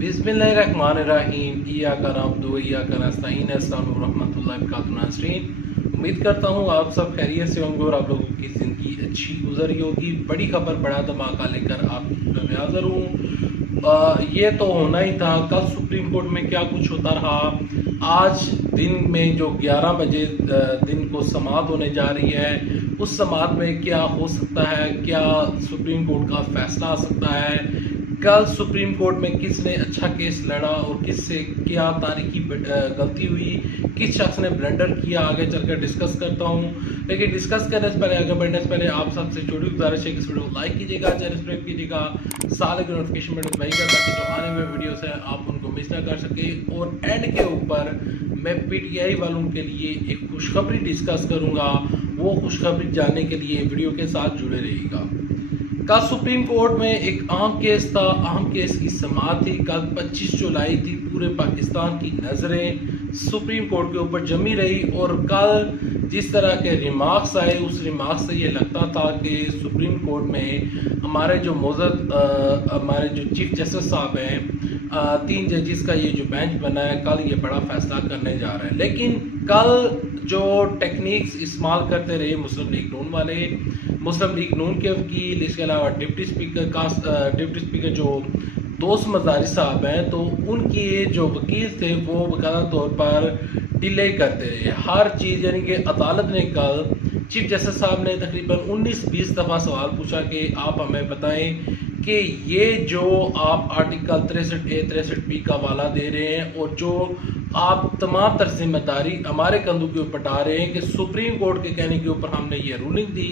बिस्मिल्लाहिर्रहमानिर्रहीम इय्याका नअब्दु व इय्याका नस्तईन अस्सलामु अलैकुम रहमतुल्लाहि व बरकातुहू नाज़रीन। उम्मीद करता हूँ आप सब खैरियत से होंगे और आप लोगों की ज़िंदगी अच्छी गुजरी होगी। बड़ी खबर बड़ा धमाका लेकर आपके में हाज़िर हूँ। ये तो होना ही था। कल सुप्रीम कोर्ट में क्या कुछ होता रहा, आज दिन में जो 11 बजे दिन को समाअत होने जा रही है, उस समाअत में क्या हो सकता है, क्या सुप्रीम कोर्ट का फैसला आ सकता है, कल सुप्रीम कोर्ट में किसने अच्छा केस लड़ा और किससे क्या तारीखी गलती हुई, किस शख्स ने ब्लंडर किया, आगे चलकर डिस्कस करता हूँ। लेकिन डिस्कस करने से पहले, आगे बढ़ने से पहले आप सबसे छोटी गुजारिश है कि इस वीडियो को लाइक कीजिएगा, चैनल सब्सक्राइब कीजिएगा, साल की नोटिफिकेशन बेल दबाइएगा ताकि जो आने वाले वीडियोस हैं आप उनको मिस ना कर सके। और एंड के ऊपर मैं पीटीआई वालों के लिए एक खुशखबरी डिस्कस करूँगा, वो खुशखबरी जानने के लिए वीडियो के साथ जुड़े रहिएगा। कल सुप्रीम कोर्ट में एक अहम केस था, अहम केस की समाअत थी। कल 25 जुलाई थी। पूरे पाकिस्तान की नज़रें सुप्रीम कोर्ट के ऊपर जमी रही और कल जिस तरह के रिमार्क्स आए, उस रिमार्क्स से ये लगता था कि सुप्रीम कोर्ट में हमारे जो हमारे जो चीफ जस्टिस साहब हैं, 3 जजेस का ये जो बेंच बना है, कल ये बड़ा फैसला करने जा रहा है। लेकिन कल जो टेक्निक्स इस्तेमाल करते रहे मुस्लिम लीग नून वाले, मुस्लिम लीग नून के वकील, इसके अलावा डिप्टी स्पीकर जो दोस्त मजारी साहब हैं, तो उनके जो वकील थे वो बाकायदा तौर पर डिले करते रहे हर चीज़। यानी कि अदालत ने कल चीफ जस्टिस साहब ने तकरीबन 19-20 दफ़ा सवाल पूछा कि आप हमें बताएं कि ये जो आप आर्टिकल 63A 63B का हवाला दे रहे हैं और जो आप तमाम तर जिम्मेदारी हमारे कंधों के ऊपर डाल रहे हैं कि सुप्रीम कोर्ट के कहने के ऊपर हमने ये रूलिंग दी,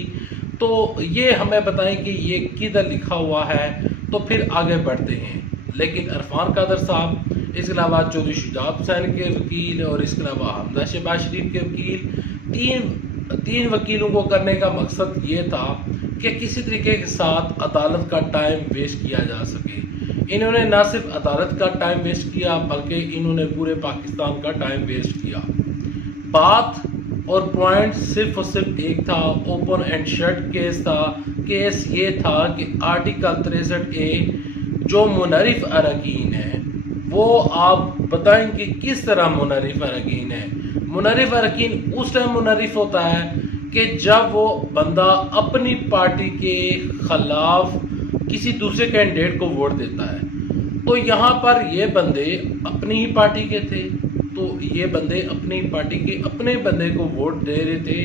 तो ये हमें बताएं कि ये किधर लिखा हुआ है, तो फिर आगे बढ़ते हैं। लेकिन इरफान कादर साहब, इसके अलावा चौधरी शुजात हुसैन के वकील और इसके अलावा हमजा शहबाज शरीफ के वकील, तीन वकीलों को करने का मकसद ये था कि किसी तरीके के साथ अदालत का टाइम वेस्ट किया जा सके। इन्होंने ना सिर्फ अदालत का टाइम वेस्ट किया बल्कि इन्होंने पूरे पाकिस्तान का टाइम वेस्ट किया। बात और पॉइंट सिर्फ और सिर्फ एक था, ओपन एंड शट केस था। केस ये था कि आर्टिकल 63A जो मुनरिफ अरकान है, वो आप बताएं कि किस तरह मुनरिफ अरकान है। मुनरिफ अरकान उस टाइम मुनरिफ होता है कि जब वो बंदा अपनी पार्टी के खिलाफ किसी दूसरे कैंडिडेट को वोट देता है। तो यहाँ पर ये बंदे अपनी ही पार्टी के थे, तो ये बंदे अपनी पार्टी के अपने बंदे को वोट दे रहे थे,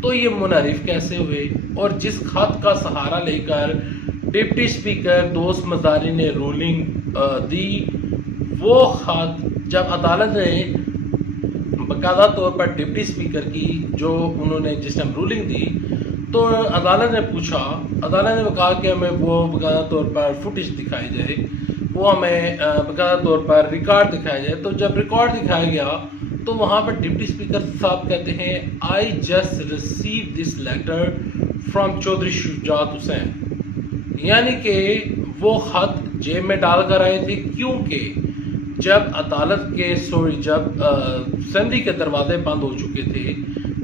तो ये मुनरिफ कैसे हुए। और जिस खत का सहारा लेकर डिप्टी स्पीकर दोस्त मजारी ने रूलिंग दी, वो खत जब अदालत ने बाकायदा तौर पर डिप्टी स्पीकर की जो उन्होंने जिस टाइम रूलिंग दी, तो अदालत ने पूछा, अदालत ने कहा कि हमें वो बाकायदा तौर पर फुटेज दिखाई जाए, वो हमें बाकायदा तौर पर रिकॉर्ड दिखाया जाए। तो जब रिकॉर्ड दिखाया गया तो वहाँ पर डिप्टी स्पीकर साहब कहते हैं, I just receive this letter from Chaudhry Shujaat Hussain. यानी कि वो खत जेब में डाल कर आए थे, क्योंकि जब अदालत के जब असेंबली के दरवाजे बंद हो चुके थे,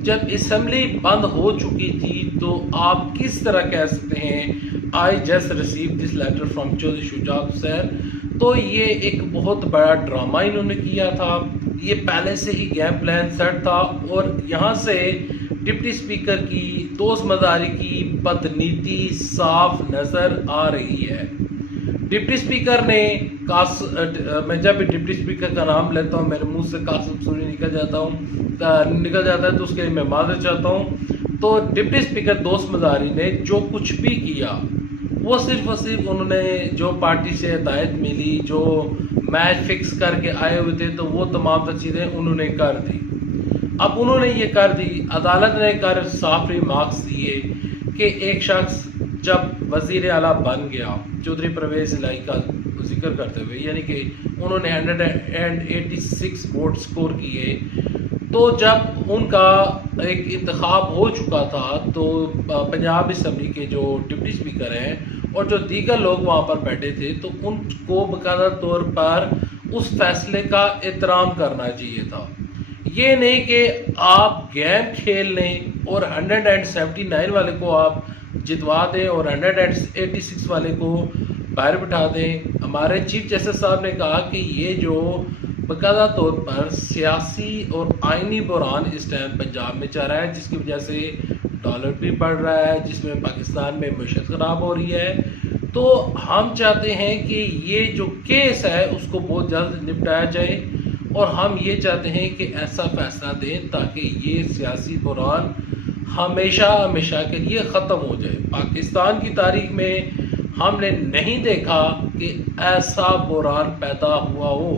जब असेंबली बंद हो चुकी थी, तो आप किस तरह कह सकते हैं I just receive this letter from Chaudhry Shujaat Hussain. तो ये एक बहुत बड़ा ड्रामा इन्होंने किया था, ये पहले से ही गेम प्लान सेट था। और यहाँ से डिप्टी स्पीकर की दोस्त मजारी की बदनीति साफ नजर आ रही है। डिप्टी स्पीकर ने मैं जब भी डिप्टी स्पीकर का नाम लेता हूँ मेरे मुंह से कासिम सूरी निकल जाता है, तो उसके लिए मैं माजरत चाहता हूँ। तो डिप्टी स्पीकर दोस्त मजारी ने जो कुछ भी किया, वो सिर्फ और सिर्फ उन्होंने जो पार्टी से हिदायत मिली, जो मैच फिक्स करके आए हुए थे, तो वो तमाम चीज़ें उन्होंने कर दी। अब उन्होंने ये कर दी, अदालत ने कर साफ रिमार्क्स दिए कि एक शख्स जब वज़ीर आला बन गया, चौधरी परवेज़ इलाही का जिक्र करते हुए, यानी कि उन्होंने 186 वोट स्कोर किए, तो जब उनका एक इंतखाब हो चुका था, तो पंजाब असम्बली के जो डिप्टी स्पीकर हैं और जो दीगर लोग वहाँ पर बैठे थे, तो उनको बाकायदा तौर पर उस फैसले का एहतराम करना चाहिए था। ये नहीं कि आप गेम खेल लें और 179 वाले को आप जितवा दें और 186 वाले को बाहर बिठा दें। ہمارے چیف جسٹس صاحب نے کہا کہ یہ جو باقاعدہ طور پر سیاسی اور آئینی بحران اس ٹائم پنجاب میں چل رہا ہے، جس کی وجہ سے ڈالر بھی بڑھ رہا ہے، جس میں پاکستان میں معیشت خراب ہو رہی ہے، تو ہم چاہتے ہیں کہ یہ جو کیس ہے اس کو بہت جلد نپٹایا جائے، اور ہم یہ چاہتے ہیں کہ ایسا فیصلہ دیں تاکہ یہ سیاسی بحران ہمیشہ ہمیشہ کے لیے ختم ہو جائے۔ پاکستان کی تاریخ میں ہم نے نہیں دیکھا کہ ایسا بحران پیدا ہوا ہو۔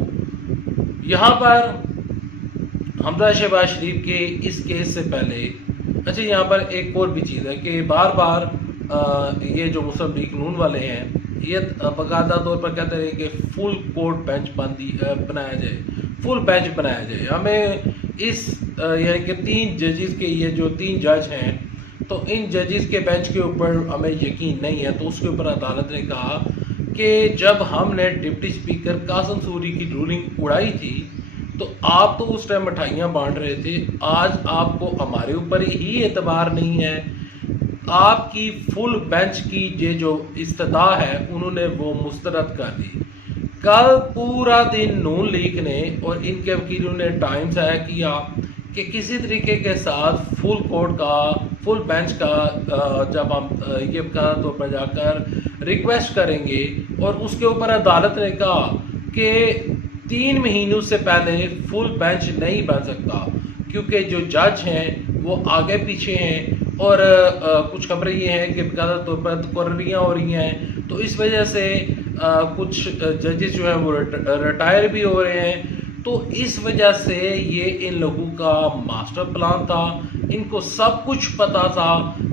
یہاں پر حمزہ شہباز شریف کے اس کیس سے پہلے اچھا یہاں پر ایک اور بھی چیز ہے کہ بار بار یہ جو مسلم لیگ نون والے ہیں یہ باقاعدہ طور پر کہتے رہے کہ فل کورٹ بینچ بنایا جائے، فل بینچ بنایا جائے۔ ہمیں اس یعنی کہ 3 ججز کے یہ جو 3 جج ہیں تو ان ججز کے بینچ کے اوپر ہمیں یقین نہیں ہے، تو اس کے اوپر عدالت نے کہا کہ جب ہم نے ڈپٹی اسپیکر قاسم سوری کی رولنگ اڑائی تھی تو آپ تو اس ٹائم مٹھائیاں بانٹ رہے تھے، آج آپ کو ہمارے اوپر ہی اعتبار نہیں ہے۔ آپ کی فل بینچ کی یہ جو استدعا ہے انہوں نے وہ مسترد کر دی۔ کل پورا دن نون لیگ نے اور ان کے وکیلوں نے ٹائم ضائع کیا کہ کسی طریقے کے ساتھ فل کورٹ کا فل بینچ کا جب ہم یہ باقاعدہ طور پر جا کر ریکویسٹ کریں گے، اور اس کے اوپر عدالت نے کہا کہ 3 مہینوں سے پہلے فل بینچ نہیں بن سکتا کیونکہ جو جج ہیں وہ آگے پیچھے ہیں، اور کچھ خبریں یہ ہیں کہ باقاعدہ طور پر تقرریاں ہو رہی ہیں، تو اس وجہ سے کچھ ججز جو ہیں وہ ریٹائر بھی ہو رہے ہیں۔ تو اس وجہ سے یہ ان لوگوں کا ماسٹر پلان تھا، ان کو سب کچھ پتا تھا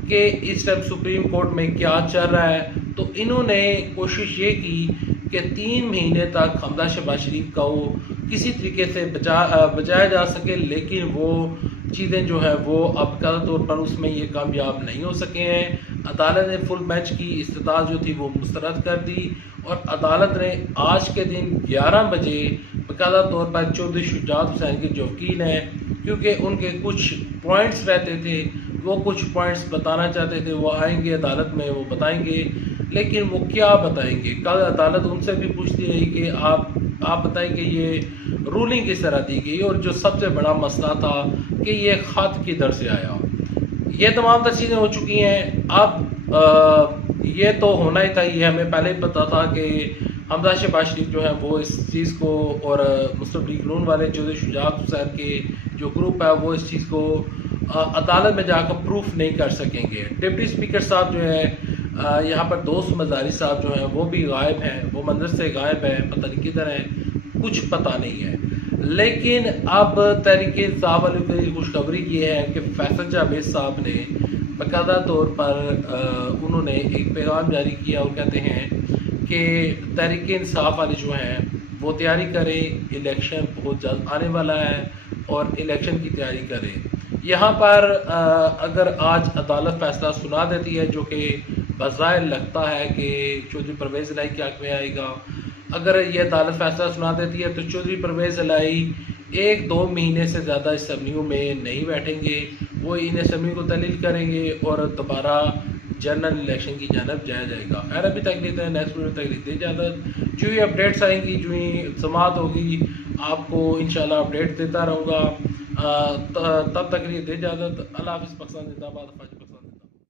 کہ اس ٹائم سپریم کورٹ میں کیا چل رہا ہے، تو انہوں نے کوشش یہ کی کہ 3 مہینے تک حمزہ شہباز شریف کا وہ کسی طریقے سے بچایا جا سکے، لیکن وہ چیزیں جو ہیں وہ اب باقاعدہ طور پر اس میں یہ کامیاب نہیں ہو سکے ہیں۔ عدالت نے فل بینچ کی استدعا جو تھی وہ مسترد کر دی، اور عدالت نے آج کے دن 11 بجے باقاعدہ طور پر چودھری شجاعت حسین کے جو وکیل ہیں، کیونکہ ان کے کچھ پوائنٹس رہتے تھے، وہ کچھ پوائنٹس بتانا چاہتے تھے، وہ آئیں گے عدالت میں، وہ بتائیں گے، لیکن وہ کیا بتائیں گے؟ کل عدالت ان سے بھی پوچھتی رہی کہ آپ بتائیں کہ یہ رولنگ کس طرح دی گئی، اور جو سب سے بڑا مسئلہ تھا کہ یہ خط کدھر سے آیا۔ یہ تمام تر چیزیں ہو چکی ہیں۔ اب یہ تو ہونا ہی تھا، یہ ہمیں پہلے ہی پتا تھا کہ حمزہ شہباز شریف جو ہے وہ اس چیز کو، اور مسلم لیگ نون والے چودھری شجاعت حسین کے جو گروپ ہے وہ اس چیز کو عدالت میں جا کر پروف نہیں کر سکیں گے۔ ڈپٹی اسپیکر صاحب جو ہے یہاں پر دوست مزاری صاحب جو ہیں وہ بھی غائب ہیں، وہ منظر سے غائب ہیں، پتہ نہیں کدھر ہیں، کچھ پتہ نہیں ہے۔ لیکن اب تحریک انصاف والوں کی خوشخبری یہ ہے کہ فیصل جاوید صاحب نے باقاعدہ طور پر انہوں نے ایک پیغام جاری کیا اور کہتے ہیں کہ تحریک انصاف والے جو ہیں وہ تیاری کریں، الیکشن بہت جلد آنے والا ہے اور الیکشن کی تیاری کریں۔ یہاں پر اگر آج عدالت فیصلہ سنا دیتی ہے، جو کہ بظاہر لگتا ہے کہ چودھری پرویز الہی کے حق میں آئے گا، اگر یہ عدالت فیصلہ سنا دیتی ہے تو چودھری پرویز الہی 1-2 مہینے سے زیادہ اسمبلیوں میں نہیں بیٹھیں گے، وہ ان اسمبلی کو تحلیل کریں گے اور دوبارہ جنرل الیکشن کی جانب جایا جائے گا۔ خیر ابھی تک لیتے ہیں، نیکسٹ ویڈیو تک لیتے اجازت۔ جو ہی اپڈیٹس آئیں گی، جو ہی سماعت ہوگی، آپ کو انشاءاللہ اپڈیٹ دیتا رہوں گا۔ تب تک لیتے اجازت۔ اللہ حافظ۔ پاکستان زندہ باد۔